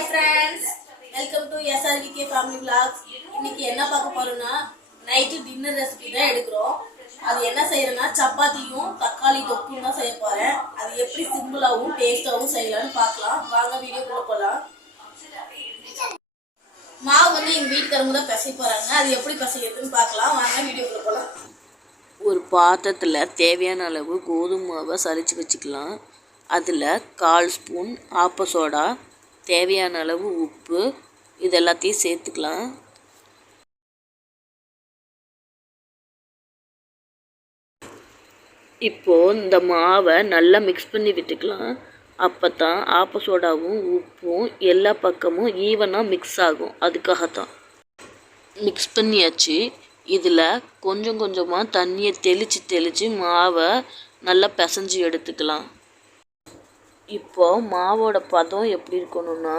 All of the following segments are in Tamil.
Hi friends, welcome to SRVK family vlogs. இன்னைக்கு என்ன பார்க்க போறோம்னா நைட் டின்னர் ரெசிபி தான் எடுக்கிறோம். அது என்ன செய்யறேன்னா சப்பாத்தியும் தக்காளி தொக்கும் தான் செய்ய போறேன். அது எப்படி சிம்பிளாவும் டேஸ்டாவும் செய்யலாம்னு பார்க்கலாம். வாங்க வீடியோக்குள்ள போலாம். மாவு வந்து எங்க வீட்டுக்காரங்க தான் பிசைய போறாங்க. அது எப்படி பிசையறதுன்னு பார்க்கலாம். வாங்க வீடியோக்குள்ள போலாம். ஒரு பாத்திரத்தில் தேவையான அளவு கோதுமை மாவை சலிச்சு வச்சுக்கலாம். அதில் 1/4 ஸ்பூன் ஆப்ப சோடா, தேவையான அளவு உப்பு, இது எல்லாத்தையும் சேர்த்துக்கலாம். இப்போது இந்த மாவை நல்லா மிக்ஸ் பண்ணி விட்டுக்கலாம். அப்போ தான் ஆப்ப சோடாவும் உப்பும் எல்லா பக்கமும் ஈவனாக மிக்ஸ் ஆகும். அதுக்காகத்தான் மிக்ஸ் பண்ணியாச்சு. இதில் கொஞ்சம் கொஞ்சமாக தண்ணியை தெளித்து மாவை நல்லா பிசைஞ்சு எடுத்துக்கலாம். இப்போது மாவோட பதம் எப்படி இருக்கணும்னா,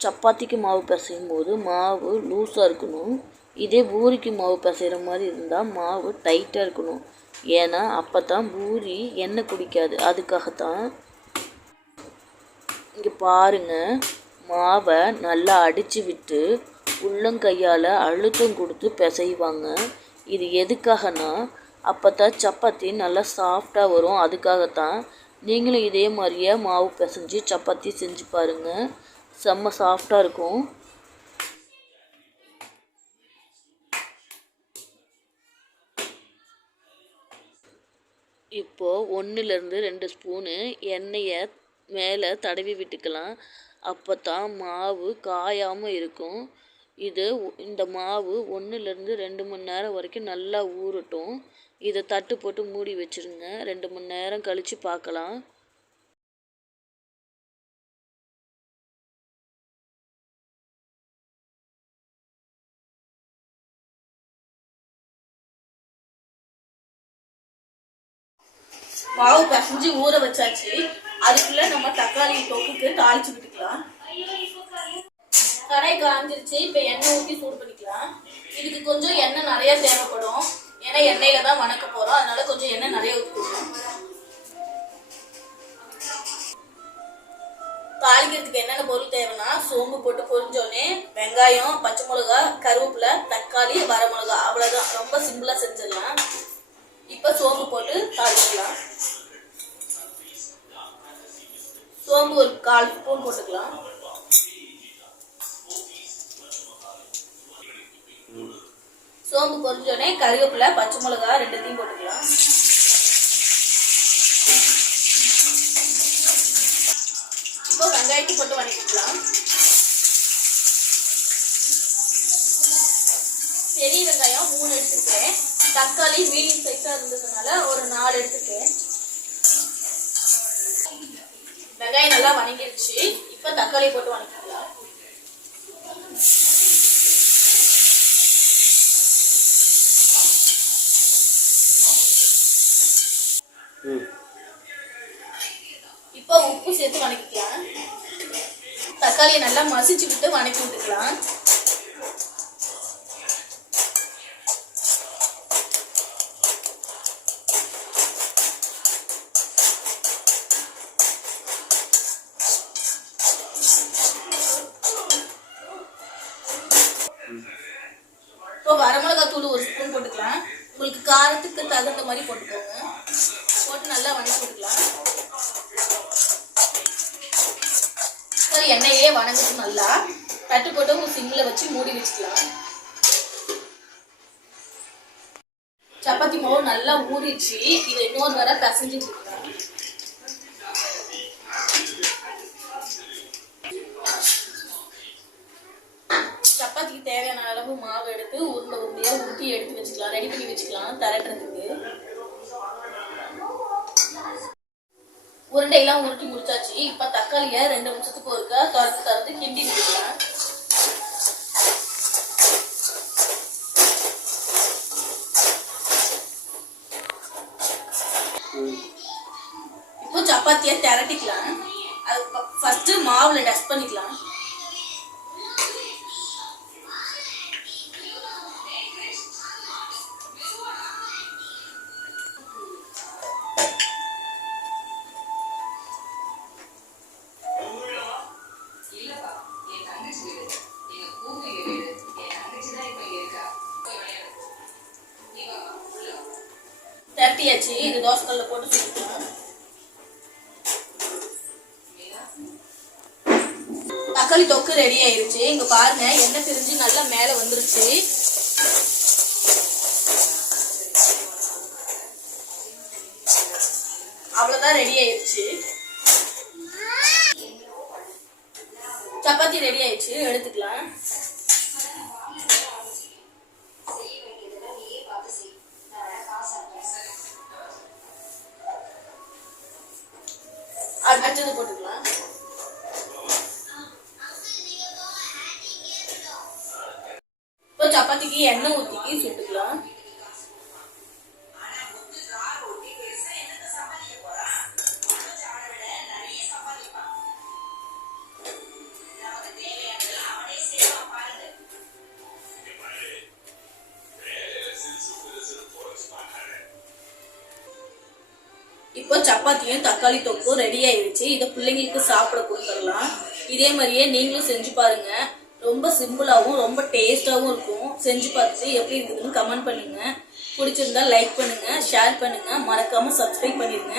சப்பாத்திக்கு மாவு பிசையும் போது மாவு லூஸாக இருக்கணும். இதே பூரிக்கு மாவு பிசைகிற மாதிரி இருந்தால் மாவு டைட்டாக இருக்கணும். ஏன்னா அப்போ தான் பூரி எண்ணெய் குடிக்காது. அதுக்காகத்தான். இங்கே பாருங்கள், மாவை நல்லா அடித்து விட்டு உள்ளங்கையால் அழுத்தம் கொடுத்து பிசைவாங்க. இது எதுக்காகனா அப்போ தான் சப்பாத்தி நல்லா சாஃப்டாக வரும். அதுக்காகத்தான். நீங்களும் இதே மாதிரியே மாவு பிசைஞ்சு சப்பாத்தி செஞ்சு பாருங்கள், செம்ம சாஃப்டாக இருக்கும். இப்போது 1லேருந்து 2 ஸ்பூனு எண்ணெயை மேலே தடவி விட்டுக்கலாம். அப்போ தான் மாவு காயாமல் இருக்கும். இந்த மாவு 1லேருந்து 2 மணி நேரம் வரைக்கும் நல்லா ஊறட்டும். இதை தட்டு போட்டு மூடி வச்சுருங்க. 2 மணி நேரம் கழித்து பார்க்கலாம். மாவு பிசைஞ்சு ஊற வச்சாச்சு. அதுக்குள்ள நம்ம தக்காளி தொக்குக்கு தாளிச்சு விட்டுக்கலாம். கடாய் காஞ்சிருச்சு. இப்போ எண்ணெய் ஊற்றி சூடு பண்ணிக்கலாம். இதுக்கு கொஞ்சம் எண்ணெய் நிறைய தேவைப்படும். ஏன்னா எண்ணெயில தான் வணக்க போறோம். அதனால கொஞ்சம் எண்ணெய் நிறைய ஊற்றிக்கணும். தாளிக்கிறதுக்கு என்னென்ன பொருள் தேவைன்னா, சோம்பு போட்டு பொரிஞ்சோடனே வெங்காயம், பச்சை மிளகாய், கருவேப்பிலை, தக்காளி, வரமிளகாய், அவ்வளோதான். ரொம்ப சிம்பிளா செஞ்சிடலாம். இப்போ சோம்பு போட்டு தாளிக்கலாம். சோம்பு ஒரு 1/4 ஸ்பூன் போட்டுக்கலாம். சோம்பு பொரிஞ்சோடனே கருவேப்பிலை, பச்சை மிளகாய் ரெண்டுத்தையும் போட்டுக்கலாம். இப்போ வெங்காயத்தை போட்டு வதக்கிக்கலாம். பெரிய வெங்காயம் 3 எடுத்துக்கிறேன். தக்காளி மீடியம் சைஸா இருந்ததுனால ஒரு 4 எடுத்துக்கிறேன். வெங்காயம் நல்லா வதங்கிடுச்சு. இப்போ தக்காளி போட்டு வதக்கிக்கலாம். இப்போ உப்பு சேர்த்து வதக்கிக்கலாம். தக்காளியை நல்லா மசிச்சு விட்டு வதக்கி விட்டுக்கலாம். இப்போ வரமிளகாய் தூள் 1 ஸ்பூன் போட்டுக்கலாம். உங்களுக்கு காரத்துக்கு தகுந்த மாதிரி போட்டுக்கோங்க. போட்டு நல்லா வதக்கி விட்டுக்கலாம். எண்ணெயிலே வதங்கிட்டு நல்லா தட்டு போட்டு சிம்ல வச்சு மூடி வச்சுக்கலாம். சப்பாத்தி மாவு நல்லா ஊறிடுச்சு. இதை இன்னொரு வரை பிசைஞ்சு விட்டுக்கலாம். சப்பாத்திக்கு தேவையான அளவு மாவு எடுத்து உருண்டையா ஊற்றி எடுத்து வச்சுக்கலாம். ரெடி பண்ணி வச்சுக்கலாம் திரட்டுறதுக்கு. உருண்டையெல்லாம் உருட்டி முடிச்சாச்சு. இப்ப தக்காளியை 2 நிமிஷத்துக்கு ஒருக்கா திறந்து கிண்டி விட்டுக்கலாம். இப்போ சப்பாத்தியை திரட்டிக்கலாம். அது ஃபர்ஸ்ட் மாவுல டஸ்ட் பண்ணிக்கலாம். ஆயிடுச்சு. இந்த தோசைக்கல்ல போட்டு சுட்டுக்கலாம். தக்காளி தொக்கு ரெடி ஆயிடுச்சு. இங்க பாருங்க, எண்ணெய் பிரிஞ்சு நல்லா மேல வந்துருச்சு. அவ்வளவுதான், ரெடி ஆயிடுச்சு. சப்பாத்தி ரெடி ஆயிடுச்சு, எடுத்துக்கலாம். அடுத்தது போட்டுக்கலாம். இப்போ சப்பாத்திக்கு எண்ணெய் ஊத்தி சுட்டுக்கலாம். இப்போ சப்பாத்தியும் தக்காளி தொக்கும் ரெடி ஆயிடுச்சு. இதை பிள்ளைங்களுக்கு சாப்பிட கொடுத்துடலாம். இதே மாதிரியே நீங்களும் செஞ்சு பாருங்க. ரொம்ப சிம்பிளாகவும் ரொம்ப டேஸ்டாகவும் இருக்கும். செஞ்சு பார்த்துட்டு எப்படி இருக்குதுன்னு கமெண்ட் பண்ணுங்க. பிடிச்சிருந்தா லைக் பண்ணுங்க, ஷேர் பண்ணுங்க, மறக்காம சப்ஸ்கிரைப் பண்ணிடுங்க.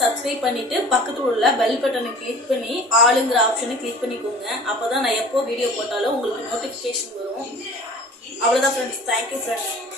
சப்ஸ்கிரைப் பண்ணிட்டு பக்கத்துல உள்ள பெல் பட்டனை கிளிக் பண்ணி ஆளுங்கிற ஆப்ஷனை கிளிக் பண்ணிக்கோங்க. அப்பதான் நான் எப்போ வீடியோ போட்டாலும் உங்களுக்கு நோட்டிபிகேஷன் வரும். அவ்வளவுதான் ஃப்ரெண்ட்ஸ். Thank you friends.